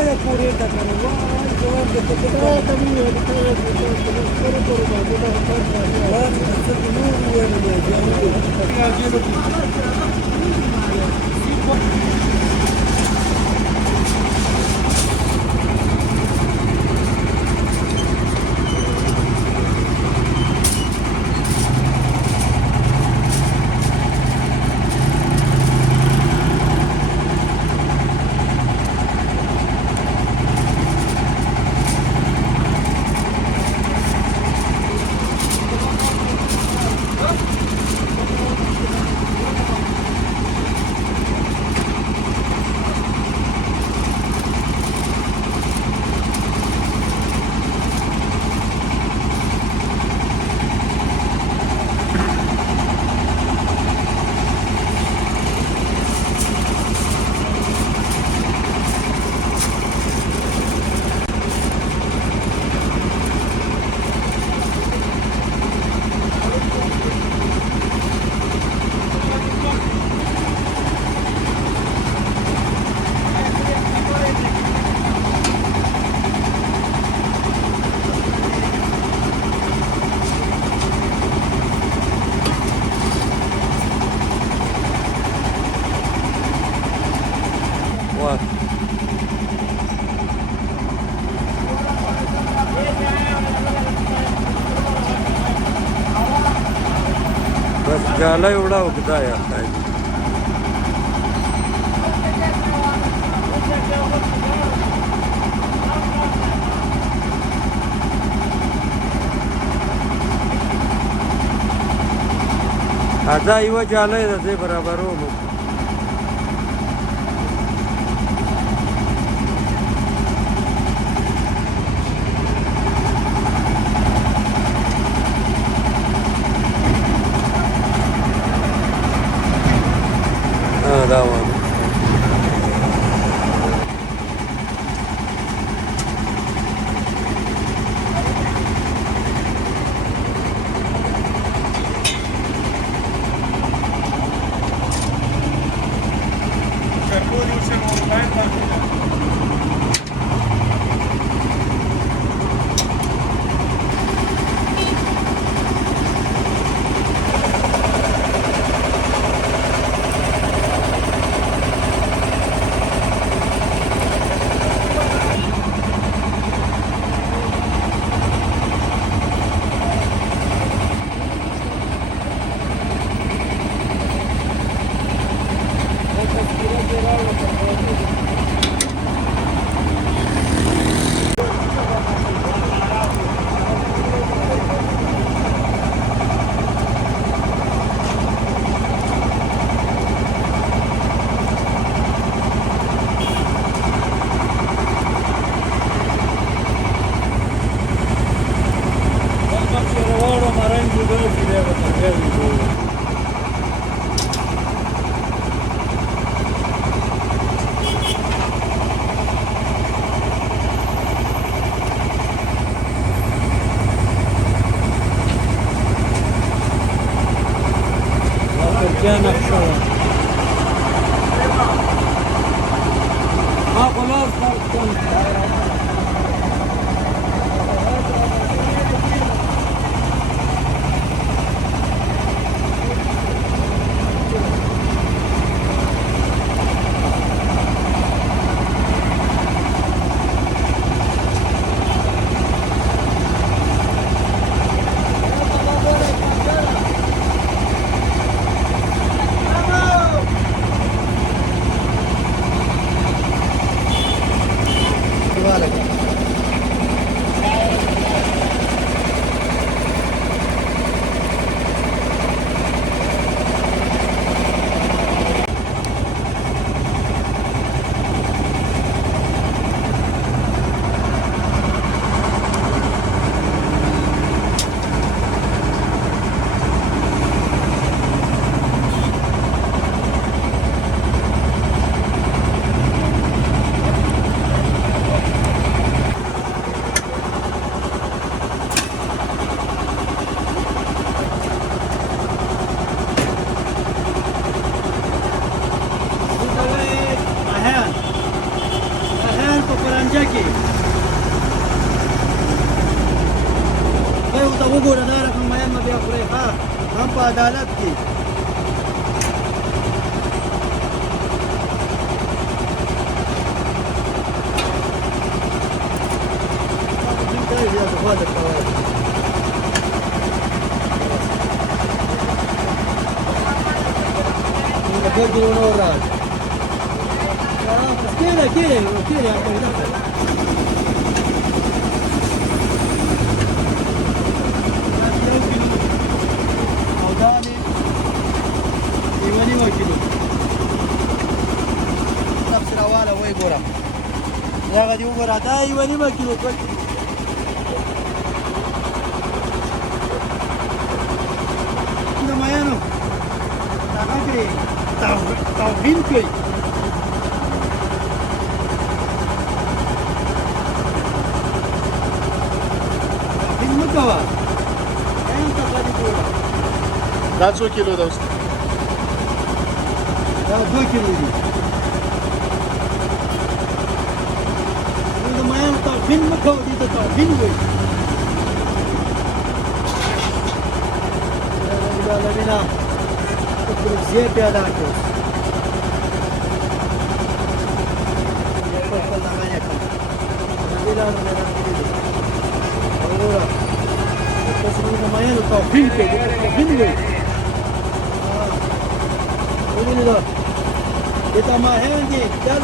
ya pureta kana wai jawab de to tamni ya dikara koro ba to ba to nuru wena बस गाला एवढा उगदा आहे आता आता इव झालंय तसे बरोबर हो मग दावा क्या नक्शा है हाँ बोलो رانجه کې ورته وګوره دا رقم مین به بیا خورئ ښه هم په عدالت کې Quiere, هغه دی وګوره دا یوه نیمه کیلو د مایانو هغه کړې توهین کړئ توهین مه کوه دا څو کیلو ده اوس دا 2 کیلو دي توهین مه کوه دې ته توهین وایي العالمین تکلیف پیدا کړو خپل لمنه کړو دې لاره نه راځي وګوره تاسو موږ مایانو توهین کوي توهین وایي ولې دا ته ما هندي دا